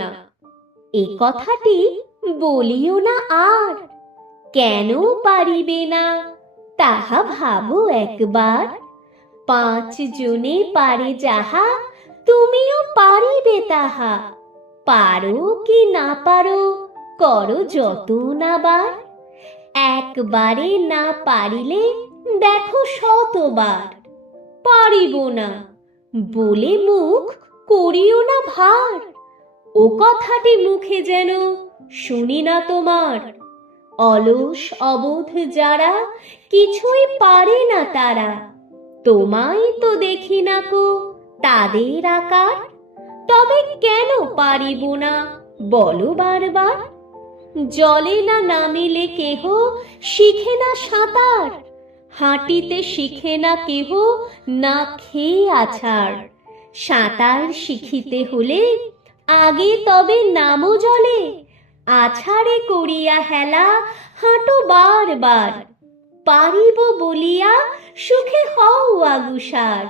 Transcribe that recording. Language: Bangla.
না, এ কথাটি বলিও না আর। কেন পারিবে না তাহা ভাবো একবার। 5 জনে পারে যাহা, তুমিও পারিবে তাহা। পারো কি না পারো, করো যত না বার। একবারে না পারিলে দেখো শতবার। পারিব না বলে মুখ করিও না ভার। ও কথাটি মুখে যেন শুনি না তোমার। অলস অবোধ যারা, কিছুই পারে না তারা। তোমায় তো দেখি না কো তাদের আকার। তবে কেন পারিব না বলো বারবার। জলে না নামিলে কেহ শিখে না সাঁতার। হাঁটিতে শিখে না কেহ না খেয়ে আছাড়। সাঁতার শিখিতে হলে আগে তবে নামো জলে। আছাড়ে করিয়া হেলা হাঁটো বারবার। পারিব বলিয়া সুখে হও আগুসার।